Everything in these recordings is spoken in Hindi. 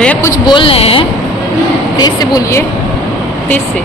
भैया कुछ बोल रहे हैं, तेज से बोलिए, तेज से।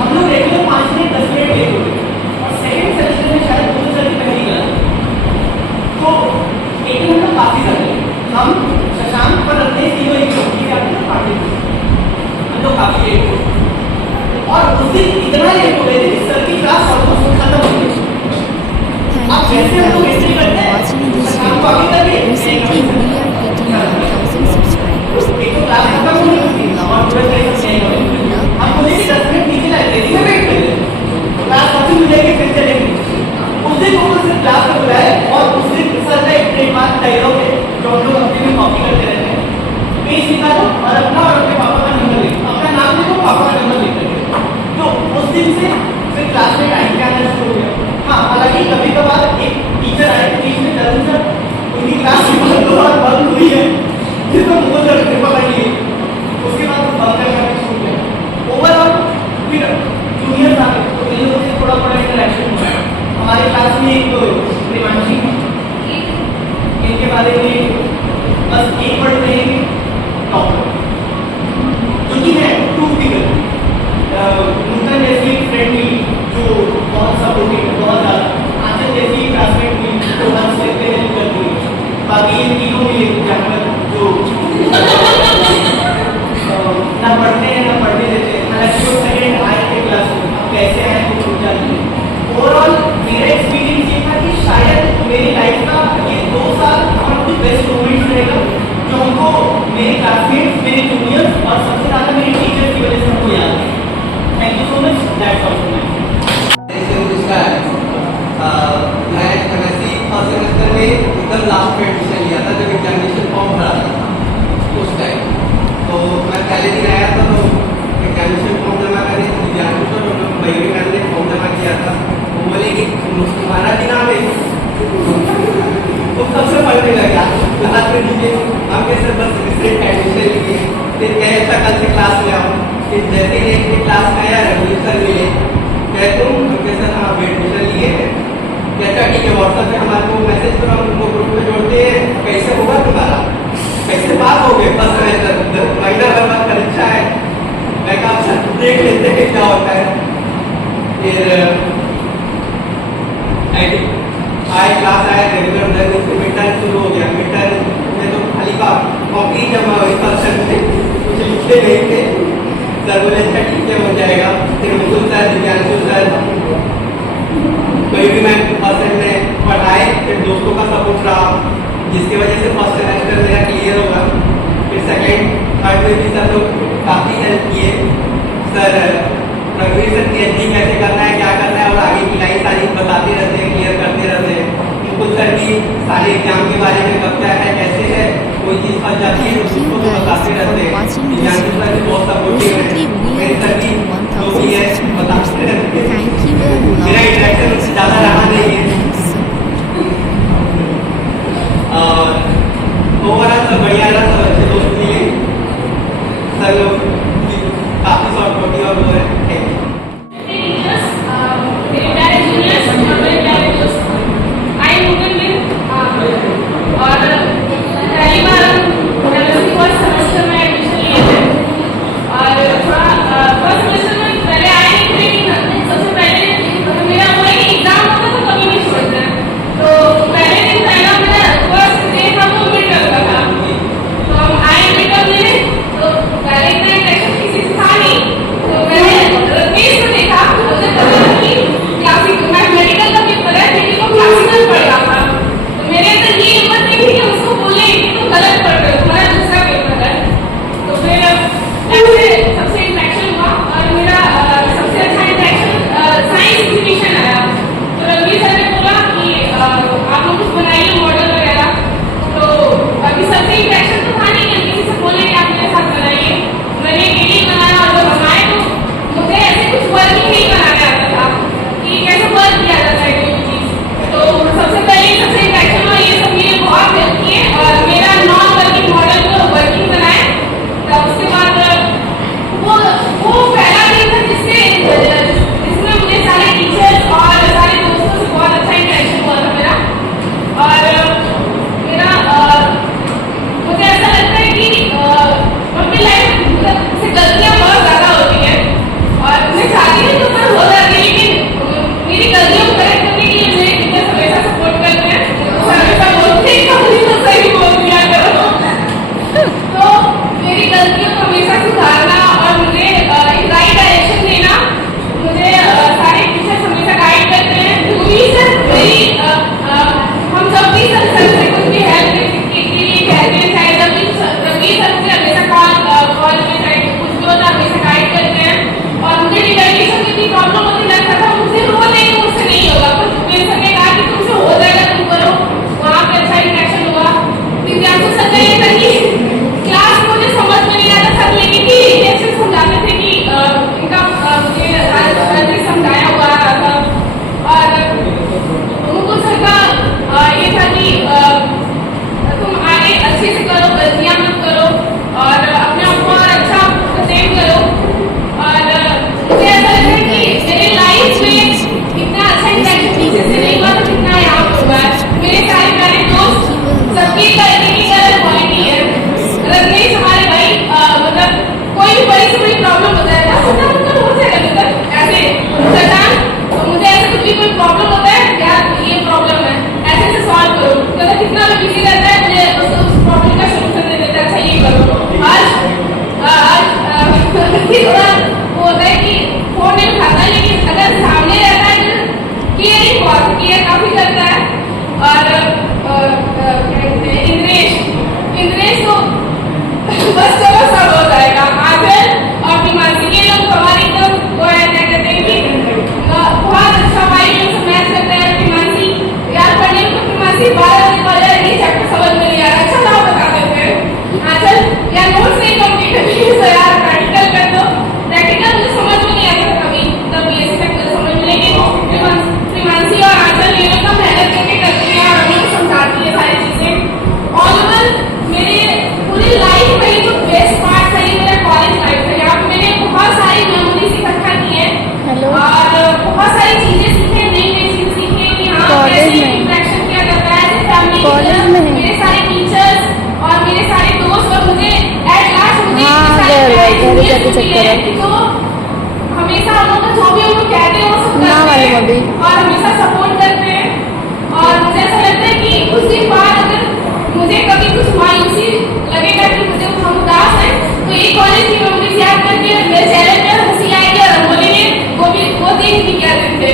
हम लोग रेगुलर 5 मिनट 10 मिनट लेते थे और सेकंड सेमेस्टर कॉन्फ्रेंस नहीं होगी। हम बोलेंगे 10 मिनट नीचे लाइब्रेरी में वेट करेंगे, क्लास खत्म हो जाएगी फिर चलेंगे। उस दिन वो सिर्फ क्लास में बुलाए और उस दिन सर का एक ट्रेडमार्क डायलॉग है जो हम लोग अपने में कॉपी करते रहते हैं, पेज निकालो और अपना और अपने पापा का नंबर लिखो, अपना नाम लिखो, पापा का नंबर लिख दो। तो उस दिन से फिर क्लास में टाइम के आना शुरू हो गया। हाँ, हालांकि कभी कभार एक टीचर आए बीच में दर्द सर उनकी क्लास बंद हुई है जिसको मुझे दर्द पकड़ी है, उसके बाद वो बंद करना शुरू किया। ओवरऑल फिर जूनियर्स आ गए तो इन लोगों से थोड़ा थोड़ा इंटरेक्शन हुआ। हमारे क्लास में एक प्रेमांशी है, इनके बारे में बस एक वर्ड कहेंगे डॉक्टर, क्योंकि है टू फिगर नूतन जैसी फ्रेंड मिली जो बहुत सपोर्टिव है, बहुत ज़्यादा आंचल जैसी क्लासमेट मिली जो हंस लेते हैं करती है, बाकी इन तीनों मिले जानवर जो ना पढ़ते हैं ना पढ़ने देते हैं। हालांकि जो सेकेंड आए थे क्लास में अब कैसे आए तो छूट जाती है। ओवरऑल मेरा एक्सपीरियंस ये था कि शायद मेरी लाइफ का ये 2 साल और कुछ बेस्ट मोमेंट्स रहेगा जो हमको मेरे क्लासमेट्स, मेरे जूनियर्स और सबसे ज़्यादा मेरे टीचर्स की वजह से हमको याद है। Thank you so much, that's all from my मैं एमएससी फर्स्ट सेमेस्टर में एकदम लास्ट में एडमिशन लिया था जब एग्जामिनेशन फॉर्म भरा था उस टाइम। तो मैं पहले दिन आया था तो एग्जामिनेशन फॉर्म जमा करने विद्यार्थी तो मयूरी मैम ने फॉर्म जमा किया था। वो बोले कि तुम्हारा भी नाम है तो सबसे पढ़ने लगा क्लास में नीचे हम कैसे बस एडमिशन लिए। फिर कहे था कल से क्लास में आओ, फिर जैसे ही एक क्लास में आया रघुवीर सर मिले, कहे तुम कैसे हाँ एडमिशन लिए हैं, कहता ठीक है व्हाट्सएप पे हमारे को मैसेज करो, हम उनको ग्रुप में जोड़ते हैं, कैसे होगा तुम्हारा, कैसे बात हो गए बस महीना भर बाद परीक्षा है। मैं कहा अच्छा देख लेते हैं क्या होता है। फिर आए क्लास आए रेगुलर देन मिड टर्म शुरू हो गया। मिड टर्म में तो खाली कॉपी जमा हुई फंक्शन में कुछ लिखते नहीं थे। सर बोले अच्छा ठीक है हो जाएगा। फिर मुकुल सर, दिव्यांशु सर, कोई भी मैं फर्स्ट में पढ़ाए, फिर दोस्तों का सपोर्ट रहा जिसकी वजह से फर्स्ट सेमेस्टर मेरा क्लियर होगा। फिर सेकेंड थर्ड में भी सर लोग काफ़ी हेल्प किए। सर रघुवीर सर पीएचडी कैसे करना है, क्या करना है और आगे की लाइन सारी बताते रहते हैं, क्लियर करते रहते हैं। मुकुल सर भी सारे एग्जाम के बारे में कब क्या है कैसे है कोई चीज़ फंस जाती है उसको तो बताते रहते हैं। दिव्यांशु सर भी बहुत सपोर्टिव है, मेरे सर भी जो भी है बताते रहते हैं। मेरा इंटरेक्शन उससे ज़्यादा रहा नहीं है। ओवरऑल सब बढ़िया रहा, सब अच्छे दोस्त मिले, सर लोग काफ़ी शॉर्ट कोटी और वो है। कोई भी बड़ी से बड़ी प्रॉब्लम हो जाए ना छोटा मोटा हो जाएगा मतलब ऐसे शैतान तो मुझे ऐसे कुछ भी कोई प्रॉब्लम होता है यार ये प्रॉब्लम है ऐसे से सॉल्व करो मतलब कितना भी बिजी रहता है मुझे उस प्रॉब्लम का सोल्यूशन दे देता है अच्छा ये करो आज थोड़ा वो होता है कि फोन नहीं उठाता लेकिन अगर सामने रहता है केयरिंग बहुत केयर काफी करता है और क्या कहते हैं इंद्रेश तो बस चलो सब हो जाएगा आंचल और बीमारी ये लोग हमारे एकदम वो है क्या कहते हैं कि बहुत अच्छा भाई लोग से मैच करते हैं बीमारी यार पढ़ने को बीमारी 12 दिन वाला ये चैप्टर समझ में नहीं आ रहा अच्छा नाम बता देते हैं आंचल यार नोट्स नहीं कंप्लीट है तो यार प्रैक्टिकल कर दो प्रैक्टिकल मुझे समझ में नहीं आता कभी तब ये प्रैक्टिकल समझ में लेकिन बीमारी और आंचल ये लोग का मेहनत करके करते हैं और हम लोग समझाती है सारी चीजें ऑल ओवर मेरे पूरी लाइफ में जो बेस्ट पार्ट है ये मेरा कॉलेज लाइफ है यहाँ पे मैंने बहुत सारी मेमोरीज इकट्ठा की है और बहुत सारी चीजें सीखी है नई नई चीजें सीखी है कि हाँ कैसे इंटरेक्शन किया जाता है एज फैमिली टीचर मेरे सारे टीचर्स और मेरे सारे दोस्त और मुझे एट लास्ट मुझे तो हमेशा हम लोग जो भी हम लोग कहते हैं वो सब करते हैं और हमेशा सपोर्ट करते हैं और मुझे ऐसा लगता है कि उस दिन बाद अगर मुझे कभी कुछ मायूसी लगेगा कि मुझे हम उदास है तो ये कॉलेज की मेमोरीज याद करके मेरे चेहरे पे हंसी आएगी और हम बोलेंगे वो दिन भी क्या दिन थे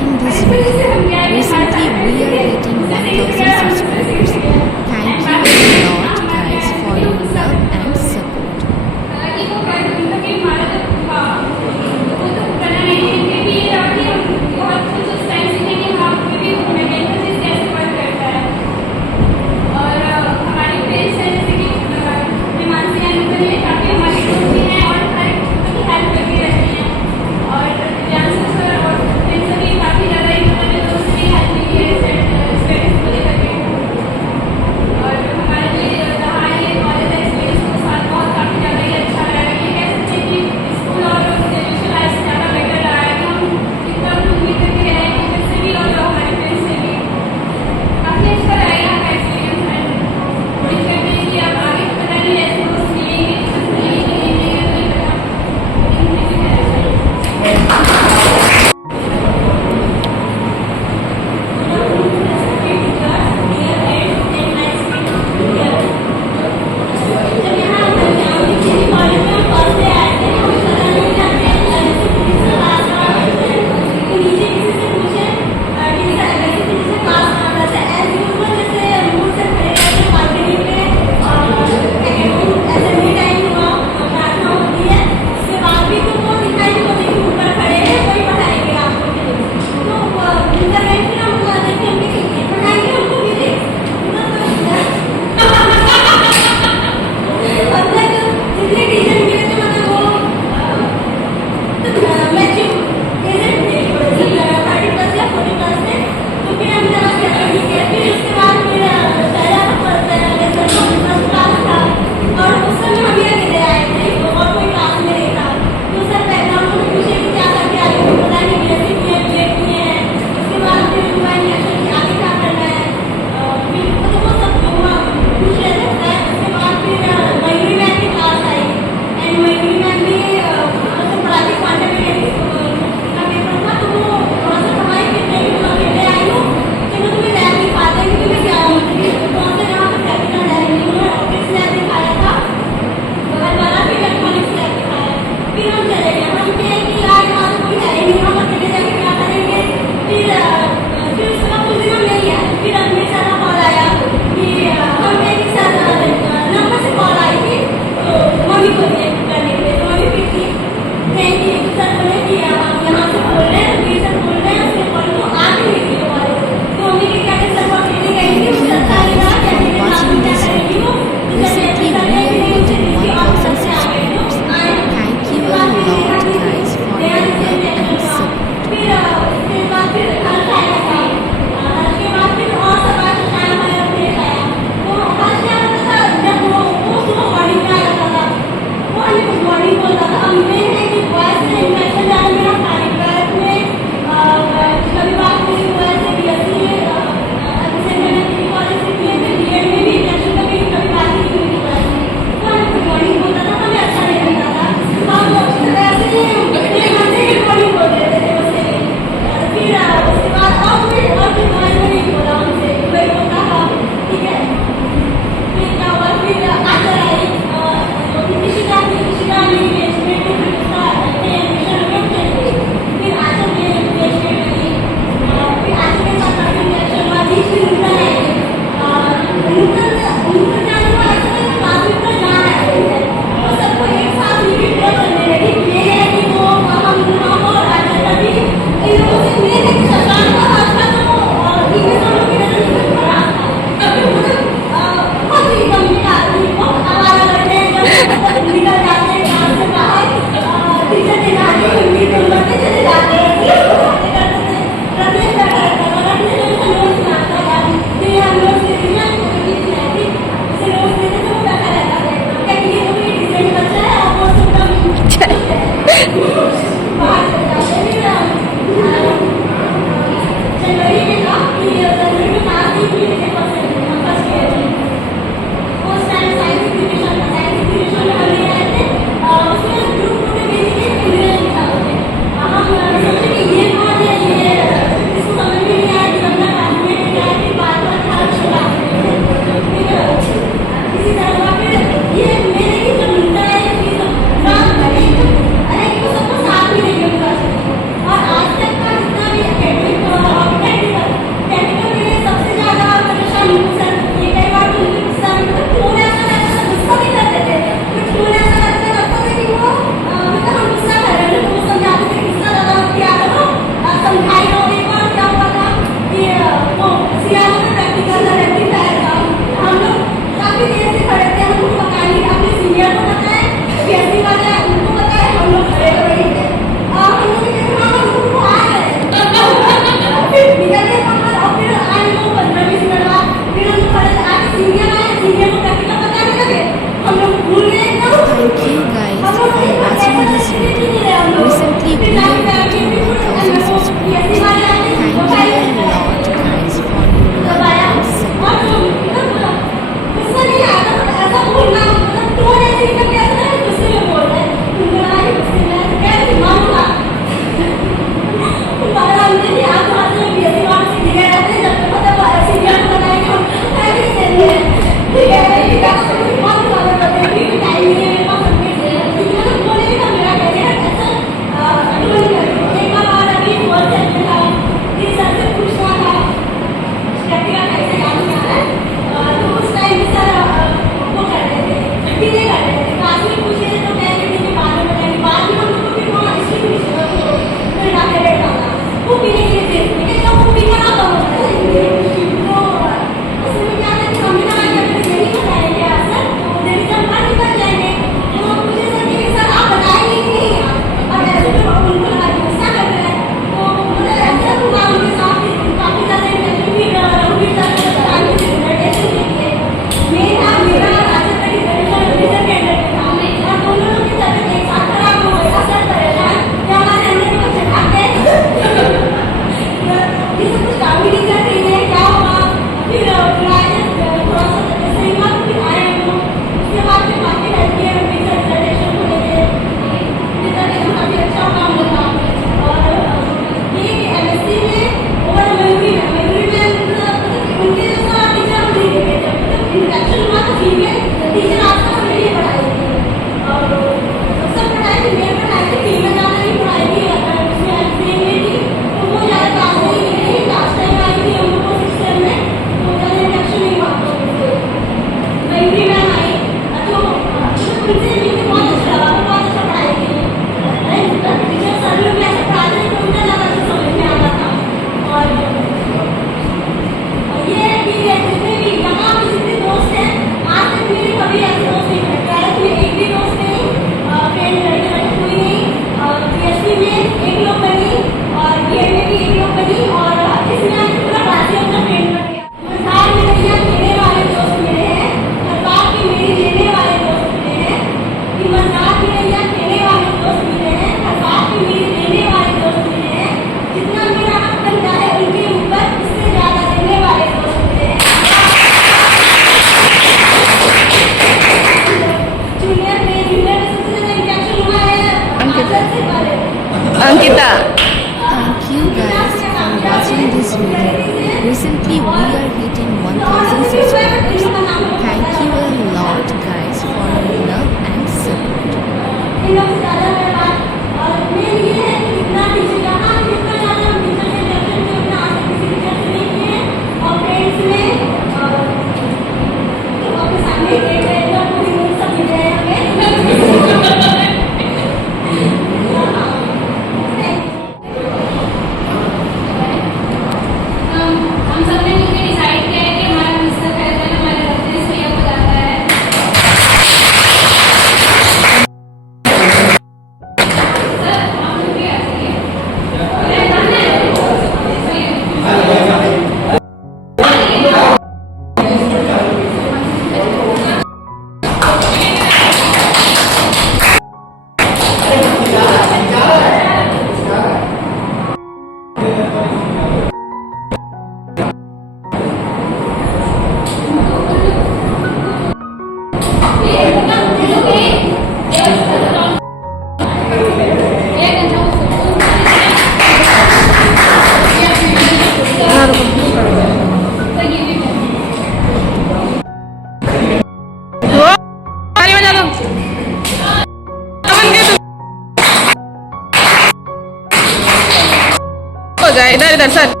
जाए। इधर इधर सर,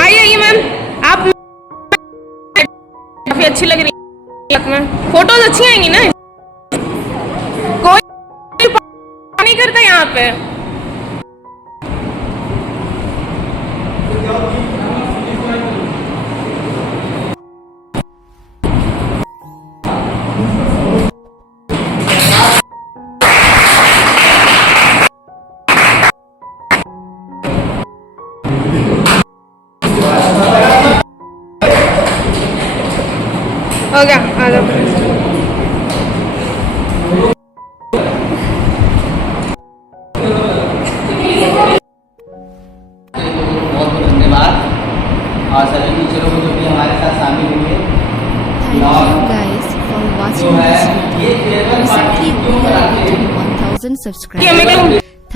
आइए मैम, आप काफी अच्छी लग रही है, फोटोज अच्छी आएंगी ना, कोई नहीं करता यहाँ पे। हो गया, आ जाओ। बहुत बहुत धन्यवाद और सभी टीचरों को जो भी हमारे साथ शामिल हुए। Thank you guys for watching this video. Recently we are at 1000 subscribers.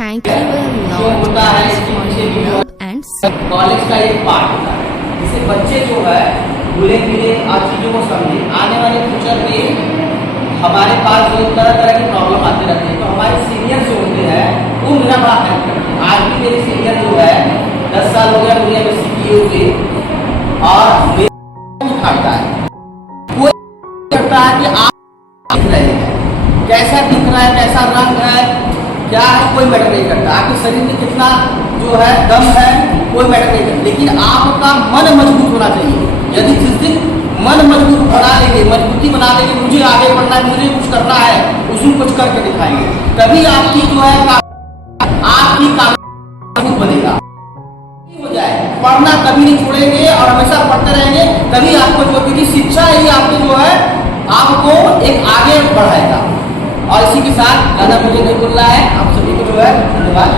Thank you a lot guys for your love and support. College का एक पार्ट होता है जिससे बच्चे जो है घुले मिले और चीज़ों को समझे। आने वाले फ्यूचर में हमारे पास जो तरह तरह की प्रॉब्लम आते रहते हैं, तो हमारे सीनियर जो होते हैं वो मेरा बड़ा हेल्प करते हैं। आज भी मेरे सीनियर जो है 10 साल हो गया मुझे MSc किए हुए, और उठाता है वो करता है कि आप दिख रहे हैं, कैसा दिख रहा है, कैसा रंग है, क्या है, कोई मैटर नहीं करता। आपके शरीर में कितना जो है दम है कोई मैटर नहीं करता, लेकिन आपका मन मजबूत होना चाहिए। यदि जिस दिन मन मजबूत बना लेंगे, मजबूती बना लेंगे, मुझे आगे बढ़ना है, मुझे कुछ करना है, उसमें कुछ करके दिखाएंगे, तभी आपकी जो है आपकी काम बनेगा। हो जाए पढ़ना कभी नहीं छोड़ेंगे और हमेशा पढ़ते रहेंगे, तभी आपको जो क्योंकि शिक्षा ही आपकी जो है आपको एक आगे बढ़ाएगा। और इसी के साथ ज़्यादा मुझे नहीं बोलना है, आप सभी को जो है धन्यवाद।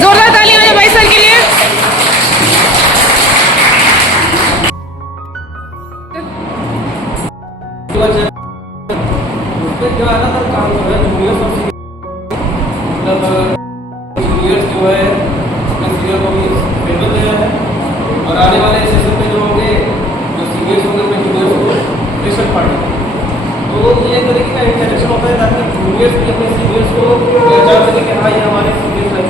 जोरदार तालियां हो जाए भाई सर के लिए। जो है ना सर काम जो है जूनियर्स और मतलब जूनियर्स जो है अपने सीनियर को भी पेपर दे रहे हैं, और आने वाले सेशन में जो होंगे जो सीनियर्स होंगे अपने जूनियर्स को प्रेशर पार्टी, तो ये एक तरीके का इंटरेक्शन होता है ताकि जूनियर्स भी अपने सीनियर्स को पहचान सके कि हाँ ये हमारे सीनियर्स हैं।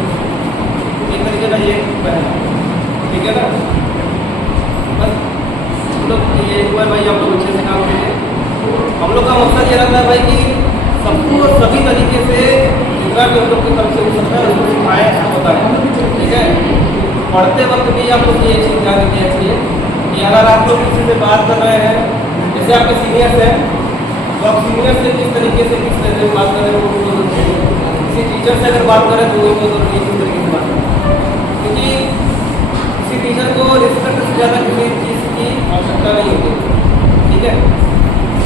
एक तरीके का ये पहला, ठीक है ना। बस हम लोग ये हुआ भाई, आप लोग अच्छे से काम करें। हम लोग का मकसद ये रहता है भाई कि सबको सभी तरीके से जितना भी हम लोग की तरफ से हो सकता है उसको सिखाएं, ऐसा होता है, ठीक है। पढ़ते वक्त भी आप लोग ये चीज़ ध्यान रखनी चाहिए कि अगर आप लोग किसी से बात कर रहे हैं, जैसे आपके सीनियर्स हैं, तो आप सीनियर से किस तरीके से बात करें, वो किसी टीचर से अगर बात करें तो वो तो किस तरीके से बात करें, क्योंकि किसी टीचर को रिस्पेक्ट से ज़्यादा किसी चीज़ की आवश्यकता नहीं होती, ठीक है।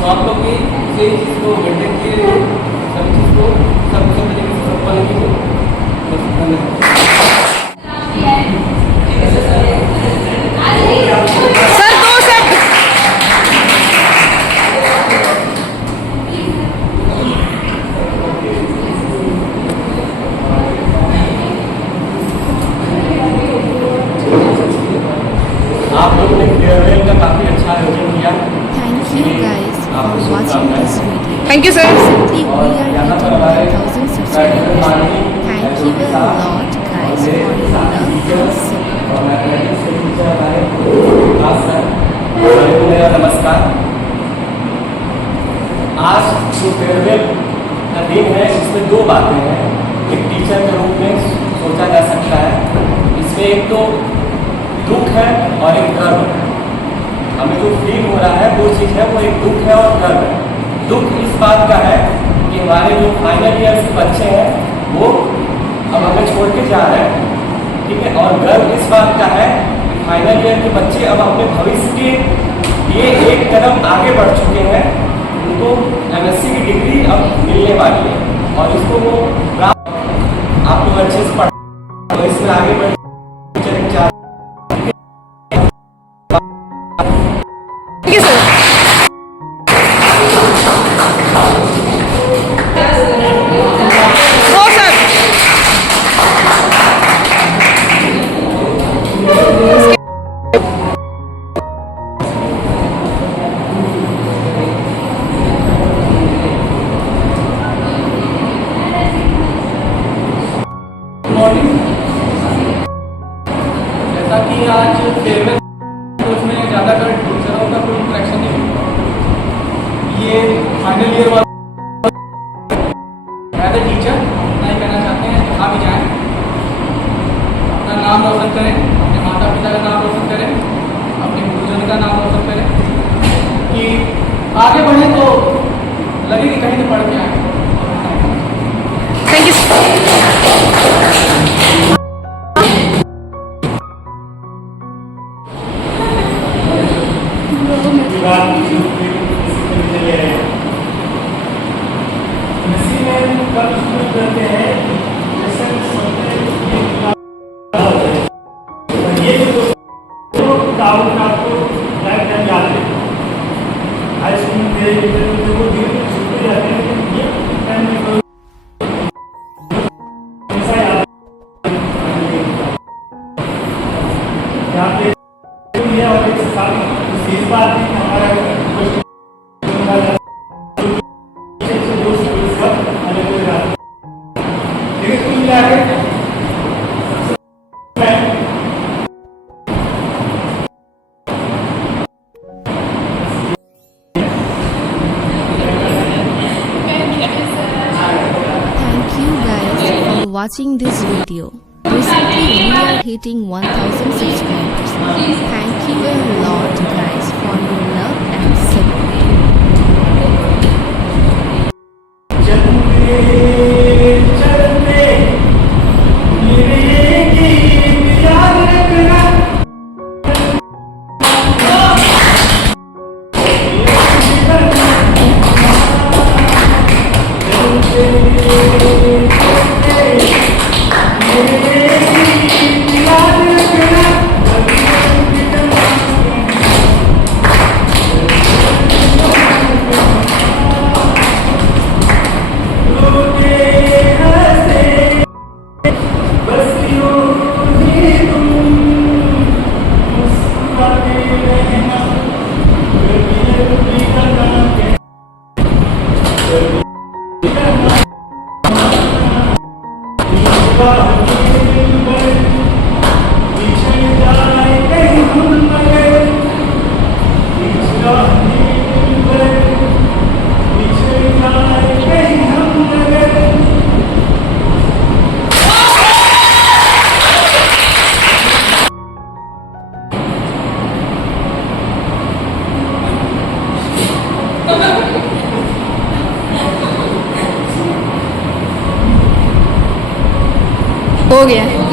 तो आप लोग भी इसी चीज़ को मेंटेन किए, सभी चीज़ को सब तरीके से संपन्न कीजिए। सर दो शब्द। आप लोगों ने फेयरवेल का काफी अच्छा आयोजन किया। Thank you guys for watching this video. Thank you sir. Recently we are at 1000 subscribers. Thank you a lot guys for your love and support. और मैथमेटिक्स के टीचर हमारे विकास सर, सभी को मेरा नमस्कार। आज जो फेयरवेल का दिन है इसमें दो बातें हैं, एक टीचर के रूप में सोचा जा सकता है। इसमें एक तो दुख है और एक गर्व है। हमें जो फील हो रहा है वो चीज़ है, वो एक दुख है और गर्व है। दुख इस बात का है कि हमारे जो फाइनल ईयर के बच्चे हैं वो अब हमें छोड़ के जा रहे हैं, ठीक है। और गर्व इस बात का है कि फाइनल ईयर के बच्चे अब अपने भविष्य के लिए एक कदम आगे बढ़ चुके हैं, उनको MSc की डिग्री अब मिलने वाली है। और इसको वो आप लोग अच्छे से पढ़ और इसमें आगे बढ़ जैसा कि आज फेयरवेल तो उसमें ज़्यादातर टीचरों का कोई इंटरेक्शन नहीं हुआ। ये फाइनल ईयर वाला एज ए टीचर नहीं कहना चाहते हैं जहाँ भी जाएं अपना नाम रोशन करें, अपने माता पिता का नाम रोशन करें, अपने गुरुजन का नाम रोशन करें कि आगे बढ़ें तो लगे कि कहीं तो पढ़ के आए। Watching this video. Recently we are hitting 1000 subscribers. Thank you a lot guys for your love and हो गया।